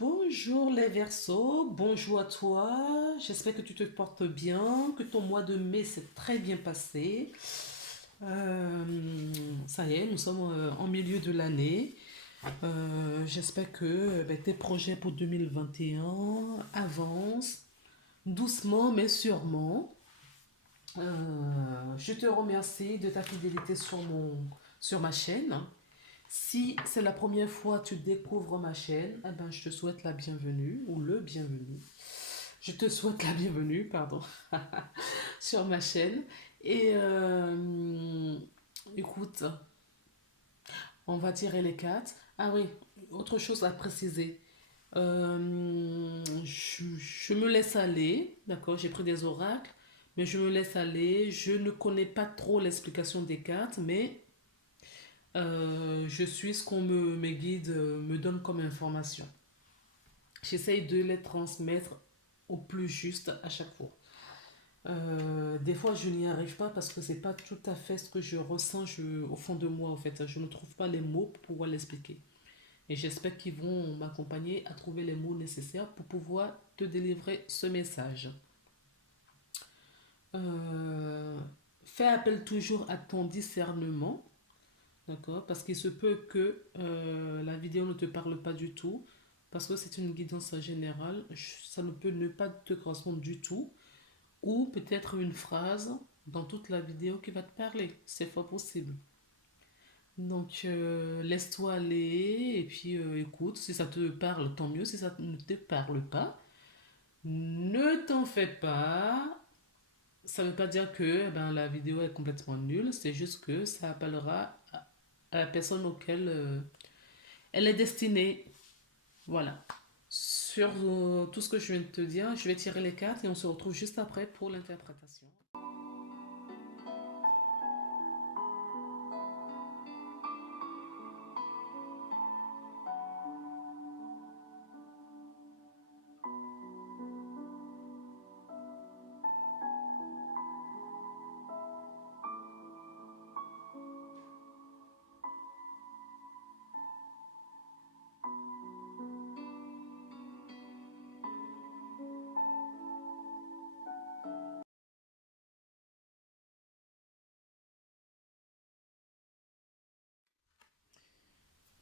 Bonjour les Verseaux, bonjour à toi. J'espère que tu te portes bien, que ton mois de mai s'est très bien passé. Ça y est, nous sommes en milieu de l'année. J'espère que tes projets pour 2021 avancent doucement mais sûrement. Je te remercie de ta fidélité sur ma chaîne. Si c'est la première fois que tu découvres ma chaîne, eh ben, je te souhaite la bienvenue ou le bienvenu. Je te souhaite la bienvenue, pardon, sur ma chaîne. Et écoute, on va tirer les cartes. Ah oui, autre chose à préciser. Je me laisse aller, d'accord, j'ai pris des oracles, mais je me laisse aller. Je ne connais pas trop l'explication des cartes, mais je suis ce qu'on mes guides me donnent comme information. J'essaye de les transmettre au plus juste à chaque fois. Des fois, je n'y arrive pas parce que c'est pas tout à fait ce que je ressens au fond de moi. En fait, je ne trouve pas les mots pour pouvoir l'expliquer. Et j'espère qu'ils vont m'accompagner à trouver les mots nécessaires pour pouvoir te délivrer ce message. Euh, Fais appel toujours à ton discernement. D'accord? Parce qu'il se peut que la vidéo ne te parle pas du tout, parce que c'est une guidance générale, ça ne peut ne pas te correspondre du tout, ou peut-être une phrase dans toute la vidéo qui va te parler. C'est fort possible. Donc, laisse-toi aller et puis écoute. Si ça te parle, tant mieux. Si ça ne te parle pas, ne t'en fais pas. Ça ne veut pas dire que la vidéo est complètement nulle. C'est juste que ça appellera à la personne auquel elle est destinée. Voilà. Sur tout ce que je viens de te dire, je vais tirer les cartes et on se retrouve juste après pour l'interprétation.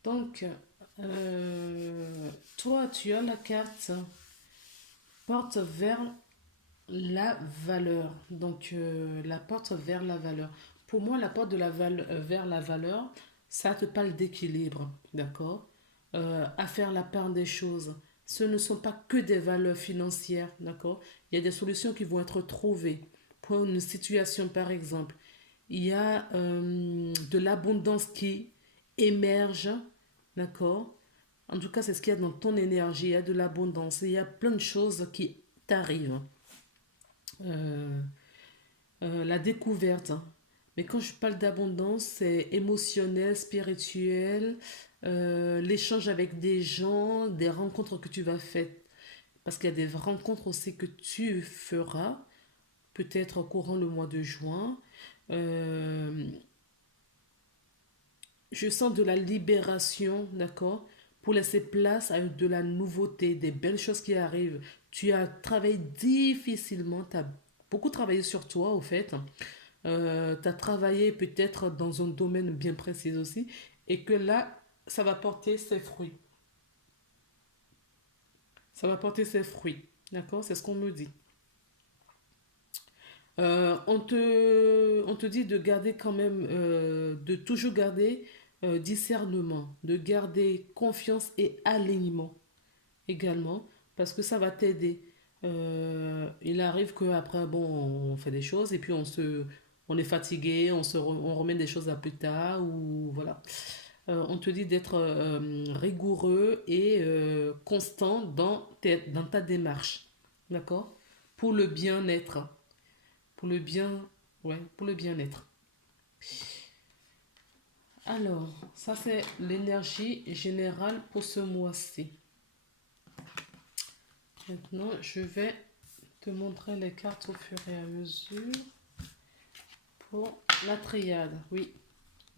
Donc, toi, tu as la carte porte vers la valeur. Donc, la porte vers la valeur. Pour moi, la porte de vers la valeur, ça te parle d'équilibre, d'accord? À faire la part des choses. Ce ne sont pas que des valeurs financières, d'accord? Il y a des solutions qui vont être trouvées pour une situation, par exemple. Il y a de l'abondance qui émerge, d'accord? En tout cas, c'est ce qu'il y a dans ton énergie. Il y a de l'abondance. Il y a plein de choses qui t'arrivent. Euh, la découverte. Mais quand je parle d'abondance, c'est émotionnel, spirituel, l'échange avec des gens, des rencontres que tu vas faire. Parce qu'il y a des rencontres aussi que tu feras, peut-être au courant le mois de juin. Euh, je sens de la libération, d'accord, pour laisser place à de la nouveauté, des belles choses qui arrivent. Tu as travaillé difficilement, tu as beaucoup travaillé sur toi, au fait. Tu as travaillé peut-être dans un domaine bien précis aussi, et que là, ça va porter ses fruits. Ça va porter ses fruits. D'accord? C'est ce qu'on me dit. On te dit de garder quand même, de toujours garder discernement, de garder confiance et alignement également, parce que ça va t'aider. Il arrive qu'après, bon, on fait des choses et puis on est fatigué, on remet des choses à plus tard, ou voilà. On te dit d'être rigoureux et constant dans ta démarche, d'accord? Pour le bien-être, pour le bien, ouais, pour le bien-être. Alors, ça c'est l'énergie générale pour ce mois-ci. Maintenant, je vais te montrer les cartes au fur et à mesure pour la triade. Oui.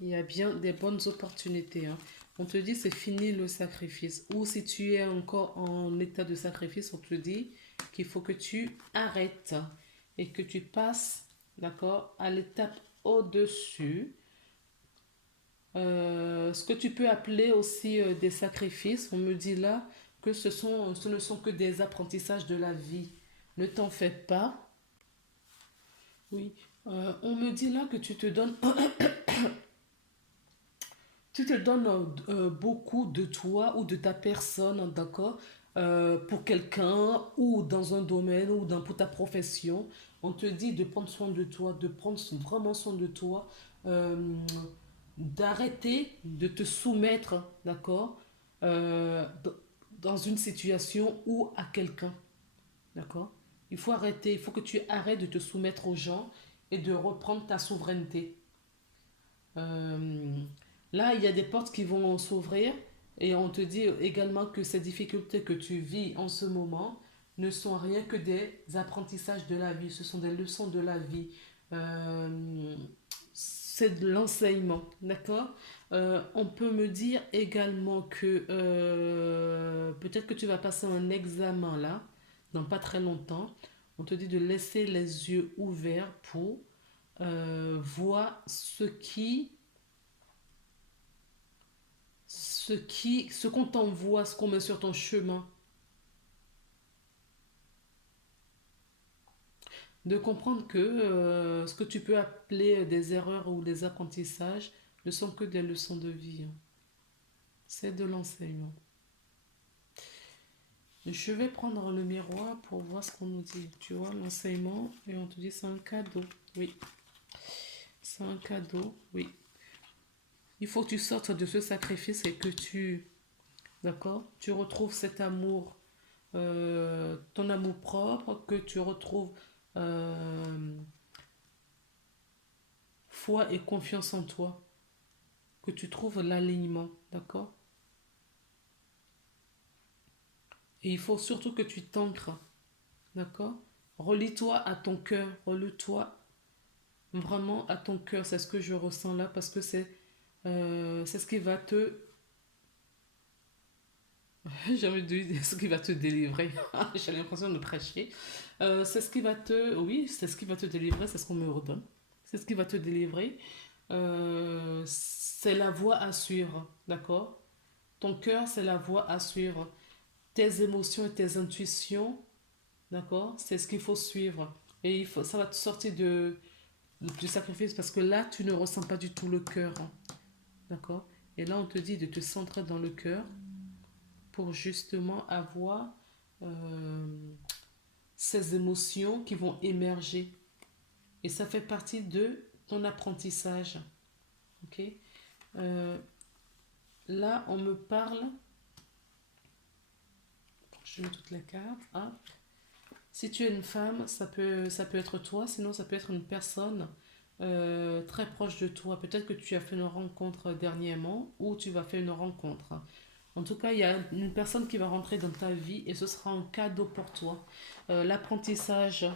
Il y a bien des bonnes opportunités, hein. On te dit c'est fini le sacrifice. Ou si tu es encore en état de sacrifice, on te dit qu'il faut que tu arrêtes et que tu passes, d'accord, à l'étape au-dessus. Ce que tu peux appeler aussi des sacrifices, on me dit là que ce ne sont que des apprentissages de la vie. Ne t'en fais pas. Oui. On me dit là que tu te donnes beaucoup de toi ou de ta personne, d'accord, pour quelqu'un ou dans un domaine ou pour ta profession. On te dit de prendre soin de toi, de prendre vraiment soin de toi, euh, d'arrêter de te soumettre, d'accord, dans une situation ou à quelqu'un, d'accord. Il faut arrêter, il faut que tu arrêtes de te soumettre aux gens et de reprendre ta souveraineté. Euh, Là, il y a des portes qui vont s'ouvrir et on te dit également que ces difficultés que tu vis en ce moment ne sont rien que des apprentissages de la vie, ce sont des leçons de la vie. Euh, c'est de l'enseignement, d'accord. On peut me dire également que peut-être que tu vas passer un examen là, dans pas très longtemps. On te dit de laisser les yeux ouverts pour voir ce qu'on t'envoie, ce qu'on met sur ton chemin, de comprendre que ce que tu peux appeler des erreurs ou des apprentissages ne sont que des leçons de vie, hein. C'est de l'enseignement. Je vais prendre le miroir pour voir ce qu'on nous dit. Tu vois, l'enseignement, et on te dit c'est un cadeau. Oui, c'est un cadeau, oui. Il faut que tu sortes de ce sacrifice et que d'accord, tu retrouves cet amour, ton amour propre, que tu retrouves euh, foi et confiance en toi, que tu trouves l'alignement, d'accord. Et il faut surtout que tu t'ancres, d'accord. Relie-toi à ton cœur, relie-toi vraiment à ton cœur, c'est ce que je ressens là, parce que c'est ce qui va te, j'ai envie de dire, ce qui va te délivrer. J'ai l'impression de prêcher. C'est ce qui va te, oui, c'est ce qui va te délivrer, c'est ce qu'on me redonne. C'est ce qui va te délivrer. C'est la voie à suivre, d'accord. Ton cœur, c'est la voie à suivre. Tes émotions et tes intuitions, d'accord, c'est ce qu'il faut suivre. Et ça va te sortir du sacrifice parce que là, tu ne ressens pas du tout le cœur, hein, d'accord. Et là, on te dit de te centrer dans le cœur pour justement avoir euh, ces émotions qui vont émerger. Et ça fait partie de ton apprentissage. Ok. Euh, Là, on me parle. Je mets toutes les cartes. Hein. Si tu es une femme, ça peut être toi, sinon ça peut être une personne très proche de toi. Peut-être que tu as fait une rencontre dernièrement ou tu vas faire une rencontre. En tout cas, il y a une personne qui va rentrer dans ta vie et ce sera un cadeau pour toi. L'apprentissage,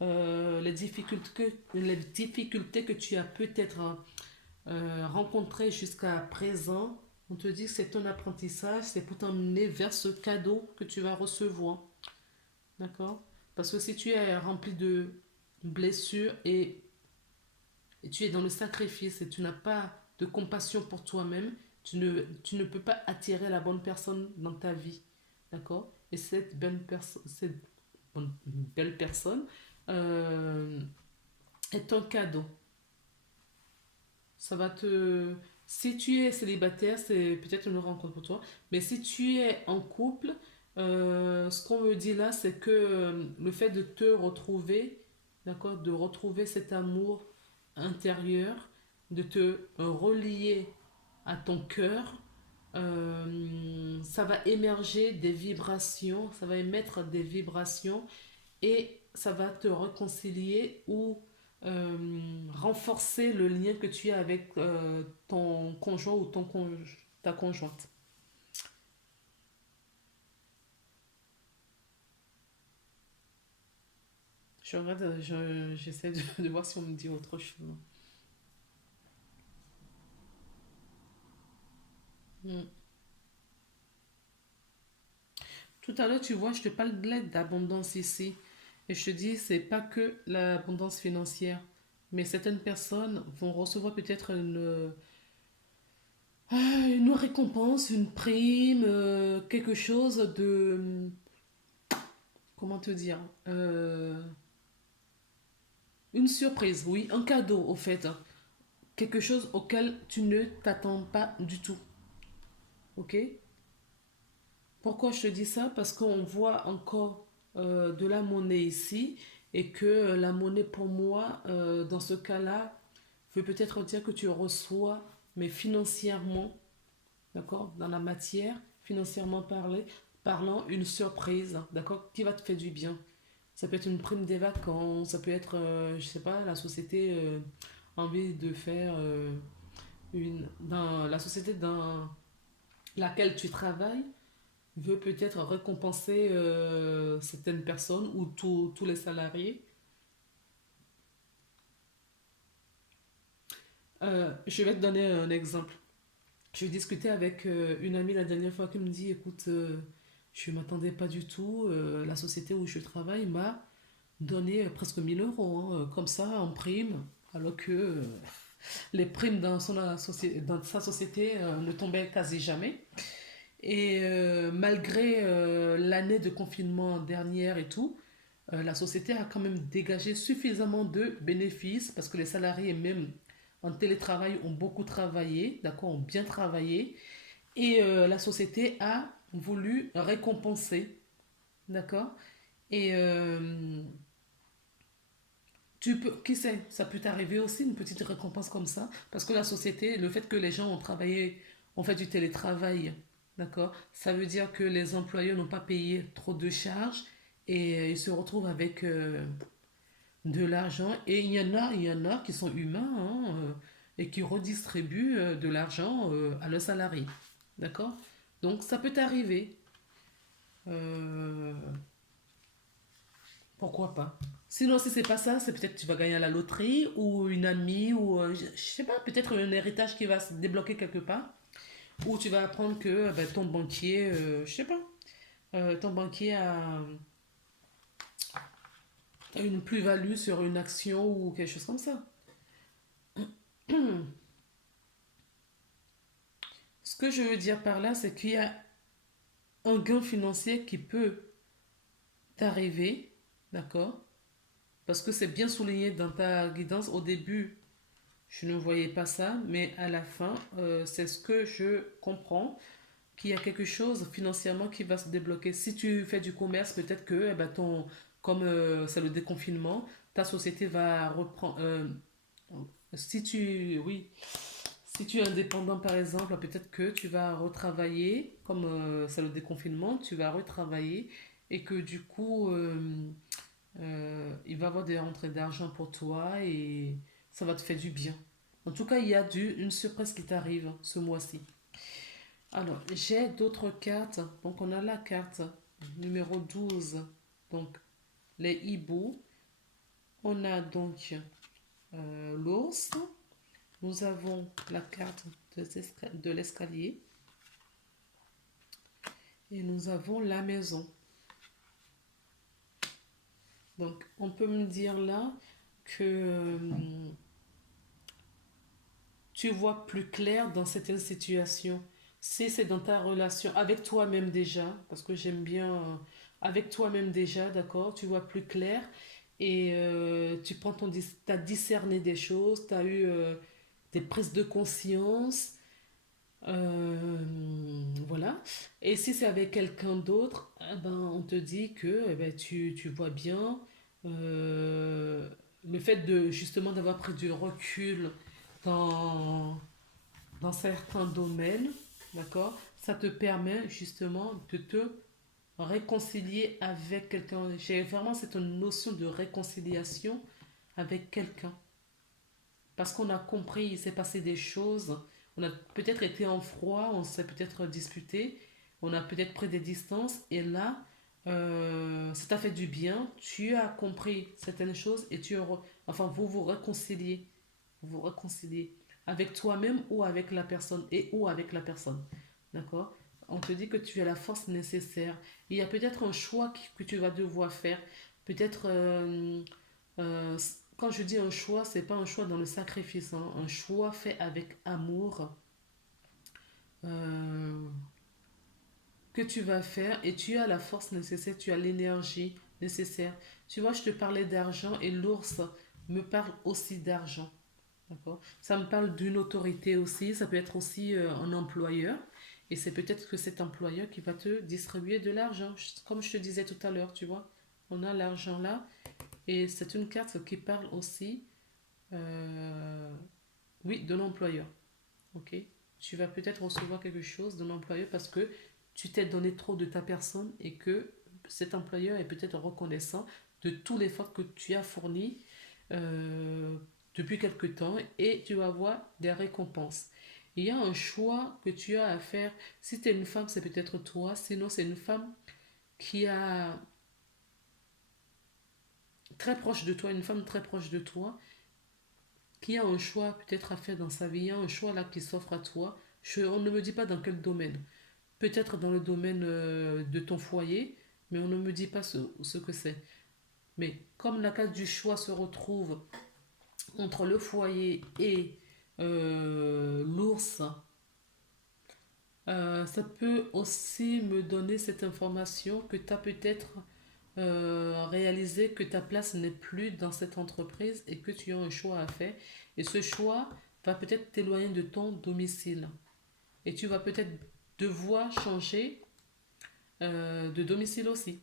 les difficultés que tu as peut-être rencontrées jusqu'à présent, on te dit que c'est ton apprentissage, c'est pour t'emmener vers ce cadeau que tu vas recevoir. D'accord. Parce que si tu es rempli de blessures et tu es dans le sacrifice et tu n'as pas de compassion pour toi-même, tu ne peux pas attirer la bonne personne dans ta vie. D'accord. Et cette belle personne euh, est un cadeau. Ça va te... Si tu es célibataire, c'est peut-être une rencontre pour toi. Mais si tu es en couple, ce qu'on me dit là, c'est que le fait de te retrouver, d'accord, de retrouver cet amour intérieur, de te relier à ton cœur, ça va émerger des vibrations, ça va émettre des vibrations et ça va te réconcilier ou renforcer le lien que tu as avec ton conjoint ou ta conjointe. J'essaie de voir si on me dit autre chose. Mm. Tout à l'heure, tu vois, je te parlais d'abondance ici. Et je te dis, c'est pas que l'abondance financière. Mais certaines personnes vont recevoir peut-être une récompense, une prime, quelque chose de... Comment te dire une surprise, oui, un cadeau au fait. Quelque chose auquel tu ne t'attends pas du tout. Ok? Pourquoi je te dis ça? Parce qu'on voit encore de la monnaie ici et que la monnaie pour moi, dans ce cas-là, veut peut-être dire que tu reçois, mais financièrement, d'accord, dans la matière, parlant, une surprise, d'accord, qui va te faire du bien. Ça peut être une prime des vacances, ça peut être, je sais pas, la société a envie de faire dans la société dans laquelle tu travailles veut peut-être récompenser certaines personnes ou tous les salariés. Je vais te donner un exemple. Je discutais avec une amie la dernière fois qui me dit, écoute, je ne m'attendais pas du tout, la société où je travaille m'a donné presque 1000 euros, hein, comme ça, en prime, alors que les primes dans sa société ne tombaient quasi jamais. Et malgré l'année de confinement dernière et tout, la société a quand même dégagé suffisamment de bénéfices parce que les salariés, même en télétravail, ont beaucoup travaillé, d'accord, ont bien travaillé. Et la société a voulu récompenser, d'accord. Et qui sait, ça peut t'arriver aussi une petite récompense comme ça, parce que la société, le fait que les gens ont travaillé, ont fait du télétravail, d'accord, ça veut dire que les employeurs n'ont pas payé trop de charges et ils se retrouvent avec de l'argent. Et il y en a qui sont humains, hein, et qui redistribuent de l'argent à leurs salariés, d'accord. Donc ça peut t'arriver. Euh, Pourquoi pas? Sinon, si c'est pas ça, c'est peut-être que tu vas gagner à la loterie ou une amie ou je sais pas, peut-être un héritage qui va se débloquer quelque part. Ou tu vas apprendre que ton banquier, je sais pas, ton banquier a une plus-value sur une action ou quelque chose comme ça. Ce que je veux dire par là, c'est qu'il y a un gain financier qui peut t'arriver, d'accord? Parce que c'est bien souligné dans ta guidance au début. Je ne voyais pas ça, mais à la fin, c'est ce que je comprends, qu'il y a quelque chose financièrement qui va se débloquer. Si tu fais du commerce, peut-être que comme c'est le déconfinement, ta société va reprendre. Oui, si tu es indépendant par exemple, peut-être que tu vas retravailler, comme c'est le déconfinement, tu vas retravailler et que du coup, il va y avoir des rentrées d'argent pour toi et ça va te faire du bien. En tout cas, il y a une surprise qui t'arrive ce mois-ci. Alors, j'ai d'autres cartes. Donc, on a la carte numéro 12. Donc, les hiboux. On a donc l'ours. Nous avons la carte de l'escalier. Et nous avons la maison. Donc, on peut me dire là que tu vois plus clair dans certaines situations. Si c'est dans ta relation avec toi-même déjà, parce que j'aime bien avec toi-même déjà, d'accord, tu vois plus clair et tu prends t'as discerné des choses, tu as eu des prises de conscience, euh, voilà. Et si c'est avec quelqu'un d'autre, eh ben, on te dit que eh ben, tu vois bien euh, le fait de justement d'avoir pris du recul dans, dans certains domaines, d'accord, ça te permet justement de te réconcilier avec quelqu'un. J'ai vraiment cette notion de réconciliation avec quelqu'un. Parce qu'on a compris, il s'est passé des choses. On a peut-être été en froid, on s'est peut-être disputé, on a peut-être pris des distances. Et là, ça t'a fait du bien. Tu as compris certaines choses et enfin, vous vous réconciliez. Vous vous réconciliez avec toi-même ou avec la personne et ou avec la personne. D'accord? On te dit que tu as la force nécessaire. Il y a peut-être un choix que tu vas devoir faire. Peut-être, euh, quand je dis un choix, c'est pas un choix dans le sacrifice, hein. Un choix fait avec amour, euh, que tu vas faire et tu as la force nécessaire, tu as l'énergie nécessaire. Tu vois, je te parlais d'argent et l'ours me parle aussi d'argent. D'accord? Ça me parle d'une autorité aussi, ça peut être aussi un employeur. Et c'est peut-être que cet employeur qui va te distribuer de l'argent. Comme je te disais tout à l'heure, tu vois, on a l'argent là. Et c'est une carte qui parle aussi, euh, oui, de l'employeur. Ok? Tu vas peut-être recevoir quelque chose de l'employeur parce que tu t'es donné trop de ta personne et que cet employeur est peut-être reconnaissant de tout l'effort que tu as fourni euh, depuis quelque temps et tu vas avoir des récompenses. Il y a un choix que tu as à faire. Si tu es une femme, c'est peut-être toi. Sinon, c'est une femme qui a très proche de toi, une femme très proche de toi, qui a un choix peut-être à faire dans sa vie. Il y a un choix là qui s'offre à toi. On ne me dit pas dans quel domaine. Peut-être dans le domaine de ton foyer, mais on ne me dit pas ce que c'est. Mais comme la case du choix se retrouve entre le foyer et l'ours, ça peut aussi me donner cette information que tu as peut-être réalisé que ta place n'est plus dans cette entreprise et que tu as un choix à faire. Et ce choix va peut-être t'éloigner de ton domicile. Et tu vas peut-être devoir changer de domicile aussi.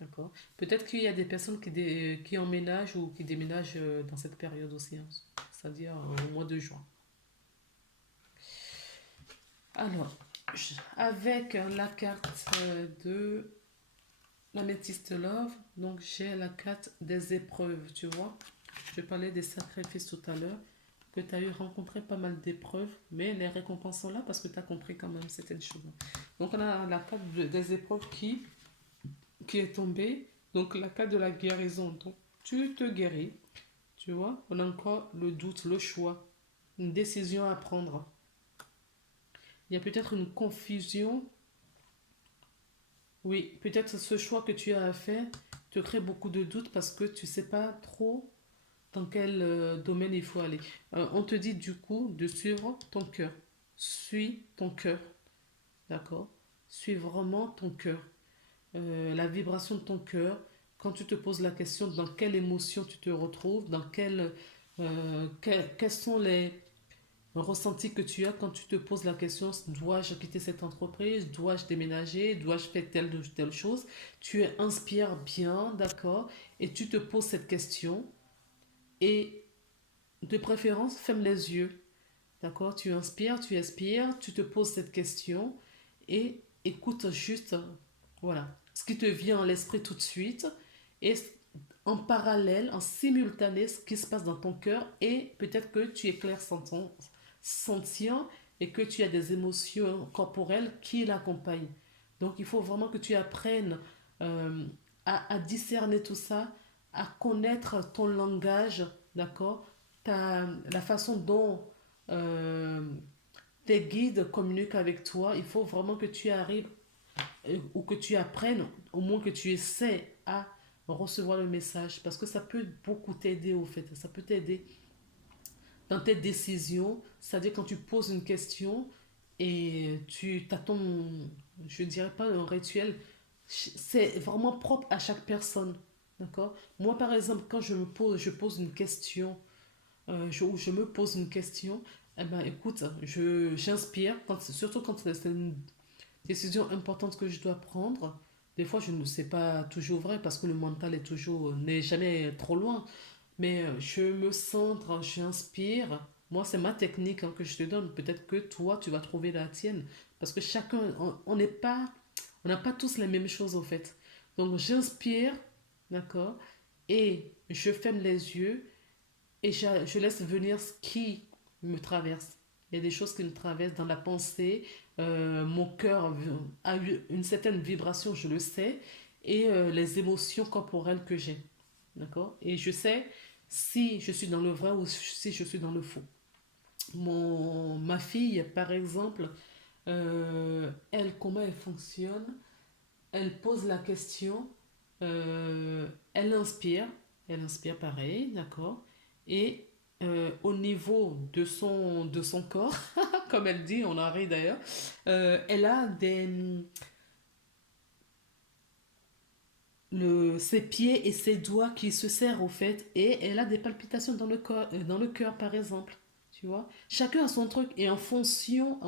D'accord. Peut-être qu'il y a des personnes qui emménagent ou qui déménagent dans cette période aussi, hein, c'est-à-dire au mois de juin. Alors, avec la carte de l'améthyste love, donc j'ai la carte des épreuves, tu vois. Je parlais des sacrifices tout à l'heure, que tu as eu rencontré pas mal d'épreuves, mais les récompenses sont là parce que tu as compris quand même certaines choses. Donc on a la carte des épreuves qui est tombée, donc la carte de la guérison. Donc tu te guéris, tu vois. On a encore le doute, le choix, une décision à prendre. Il y a peut-être une confusion. Oui, peut-être ce choix que tu as à faire te crée beaucoup de doutes parce que tu ne sais pas trop dans quel domaine il faut aller. On te dit du coup de suivre ton cœur. Suis ton cœur, d'accord? Suis vraiment ton cœur. La vibration de ton cœur. Quand tu te poses la question dans quelle émotion tu te retrouves, quels sont les ressentis que tu as quand tu te poses la question, dois-je quitter cette entreprise, dois-je déménager, dois-je faire telle ou telle chose. Tu inspires bien, d'accord, et tu te poses cette question et de préférence, ferme les yeux. D'accord? Tu inspires, tu expires, tu te poses cette question et écoute juste, voilà, ce qui te vient à l'esprit tout de suite et en parallèle, en simultané, ce qui se passe dans ton cœur et peut-être que tu éclaires ton sentient et que tu as des émotions corporelles qui l'accompagnent. Donc il faut vraiment que tu apprennes euh, à discerner tout ça, à connaître ton langage, d'accord? La façon dont euh, tes guides communiquent avec toi, il faut vraiment que tu arrives ou que tu apprennes, au moins que tu essaies à recevoir le message parce que ça peut beaucoup t'aider au fait. Ça peut t'aider dans tes décisions, c'est-à-dire quand tu poses une question et tu as ton, je dirais pas un rituel, c'est vraiment propre à chaque personne. D'accord? Moi, par exemple, quand je pose une question, je me pose une question, eh ben, écoute, j'inspire, surtout quand c'est une décision importante que je dois prendre. Des fois, je ne sais pas toujours vrai parce que le mental n'est jamais trop loin. Mais je me centre, j'inspire. Moi, c'est ma technique hein, que je te donne. Peut-être que toi, tu vas trouver la tienne. Parce que chacun, on n'est pas, on n'a pas tous les mêmes choses au fait. Donc, j'inspire, d'accord, et je ferme les yeux et je laisse venir ce qui me traverse. Il y a des choses qui me traversent dans la pensée. Mon cœur a eu une certaine vibration, je le sais, et les émotions corporelles que j'ai. D'accord? Et je sais si je suis dans le vrai ou si je suis dans le faux. Ma fille, par exemple, Elle, comment elle fonctionne, elle pose la question, elle inspire pareil, d'accord, et au niveau de son corps, comme elle dit, on en rit d'ailleurs, elle a ses pieds et ses doigts qui se serrent au fait et elle a des palpitations dans le cœur par exemple. Tu vois, chacun a son truc et en fonction,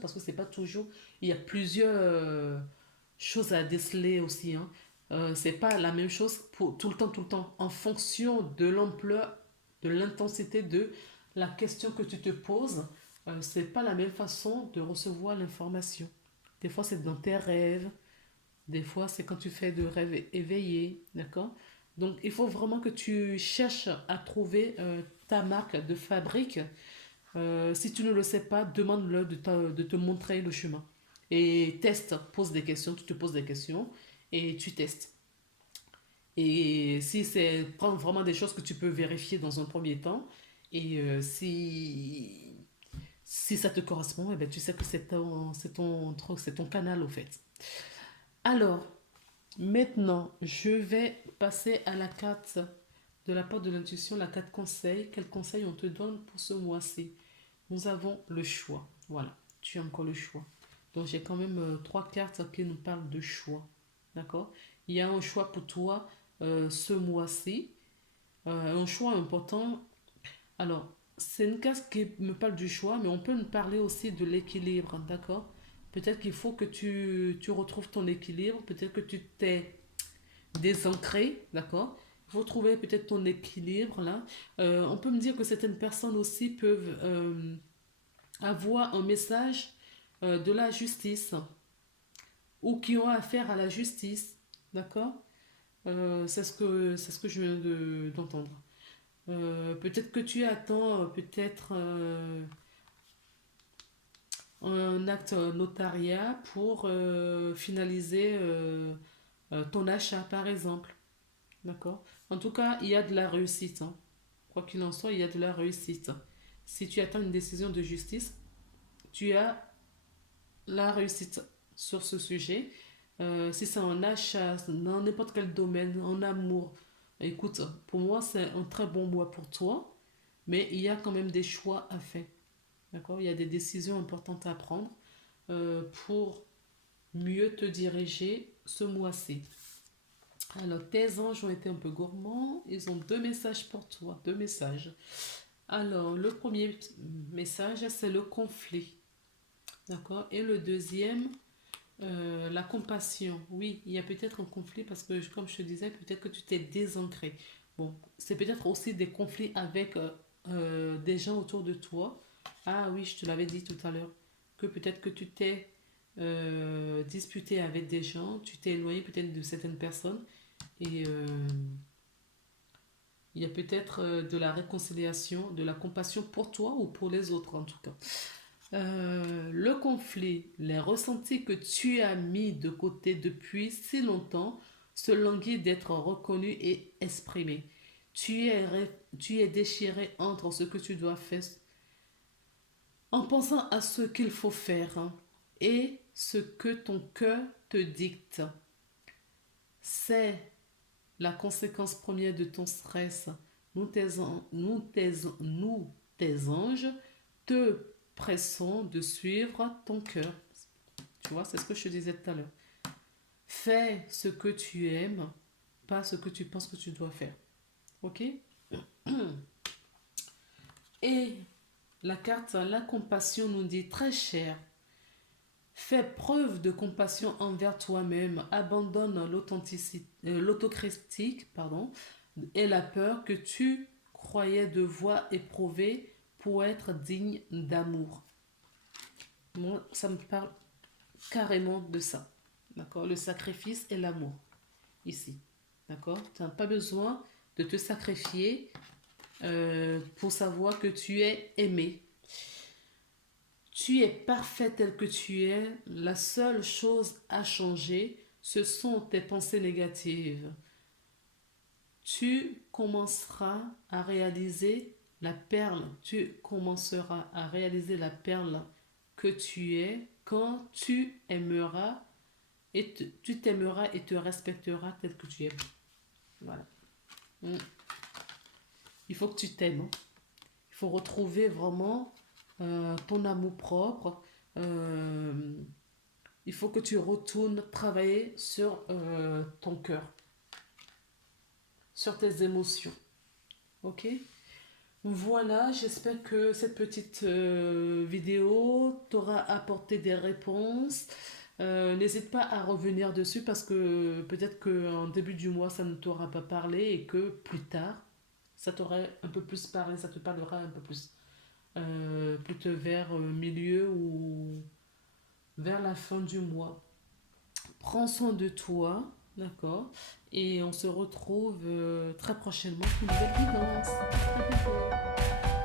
parce que c'est pas toujours, il y a plusieurs choses à déceler aussi. Hein. C'est pas la même chose pour tout le temps, en fonction de l'ampleur, de l'intensité de la question que tu te poses. C'est pas la même façon de recevoir l'information. Des fois, c'est dans tes rêves, des fois, c'est quand tu fais de rêves éveillés, d'accord? Donc, il faut vraiment que tu cherches à trouver ta marque de fabrique. Si tu ne le sais pas, demande-le de te montrer le chemin. Et teste, pose des questions, tu te poses des questions et tu testes. Et si c'est prends vraiment des choses que tu peux vérifier dans un premier temps, et si ça te correspond, eh ben, tu sais que c'est ton canal au fait. Alors, maintenant, je vais passer à la carte de la porte de l'intuition, la carte conseil. Quel conseil on te donne pour ce mois-ci? Nous avons le choix. Voilà, tu as encore le choix. Donc j'ai quand même trois cartes qui nous parlent de choix. D'accord. Il y a un choix pour toi ce mois-ci. Un choix important. Alors, c'est une carte qui me parle du choix, mais on peut nous parler aussi de l'équilibre. D'accord. Peut-être qu'il faut que tu retrouves ton équilibre. Peut-être que tu t'es désancré, d'accord. Il faut trouver peut-être ton équilibre là. On peut me dire que certaines personnes aussi peuvent avoir un message de la justice ou qui ont affaire à la justice, d'accord. C'est ce que je viens d'entendre. Peut-être que tu attends peut-être un acte notariat pour finaliser ton achat par exemple. D'accord. En tout cas, il y a de la réussite. Hein. Quoi qu'il en soit, il y a de la réussite. Si tu attends une décision de justice, tu as la réussite sur ce sujet. Si c'est en achat, dans n'importe quel domaine, en amour, écoute, pour moi, c'est un très bon mois pour toi, mais il y a quand même des choix à faire. D'accord. Il y a des décisions importantes à prendre pour mieux te diriger ce mois-ci. Alors, tes anges ont été un peu gourmands. Ils ont deux messages pour toi. Deux messages. Alors, le premier message, c'est le conflit. D'accord. Et le deuxième, la compassion. Oui, il y a peut-être un conflit parce que, comme je te disais, peut-être que tu t'es désancré. Bon, c'est peut-être aussi des conflits avec des gens autour de toi. Ah oui, je te l'avais dit tout à l'heure. Que peut-être que tu t'es disputé avec des gens, tu t'es éloigné peut-être de certaines personnes. Et il y a peut-être de la réconciliation, de la compassion pour toi ou pour les autres en tout cas. Le conflit, les ressentis que tu as mis de côté depuis si longtemps se languit d'être reconnu et exprimé. Tu es déchiré entre ce que tu dois faire en pensant à ce qu'il faut faire hein, et ce que ton cœur te dicte. C'est la conséquence première de ton stress. Tes anges te pressons de suivre ton cœur. Tu vois, c'est ce que je te disais tout à l'heure. Fais ce que tu aimes, pas ce que tu penses que tu dois faire. Ok. Et la carte, la compassion nous dit très cher. Fais preuve de compassion envers toi-même. Abandonne l'autocritique, pardon, et la peur que tu croyais devoir éprouver pour être digne d'amour. Moi, ça me parle carrément de ça. D'accord. Le sacrifice et l'amour. Ici. D'accord. Tu n'as pas besoin de te sacrifier pour savoir que tu es aimé. Tu es parfait tel que tu es. La seule chose à changer, ce sont tes pensées négatives. Tu commenceras à réaliser la perle. Tu commenceras à réaliser la perle que tu es quand tu aimeras tu t'aimeras et te respecteras tel que tu es. Voilà. Mm. Il faut que tu t'aimes, hein. Il faut retrouver vraiment ton amour propre. Euh, il faut que tu retournes travailler sur ton cœur, sur tes émotions. Ok? Voilà, j'espère que cette petite vidéo t'aura apporté des réponses. N'hésite pas à revenir dessus parce que peut-être qu'en début du mois, ça ne t'aura pas parlé et que plus tard, ça t'aurait un peu plus parlé, ça te parlera un peu plus. Plutôt vers milieu ou vers la fin du mois. Prends soin de toi, d'accord? Et on se retrouve très prochainement pour une nouvelle guidance. À très bientôt.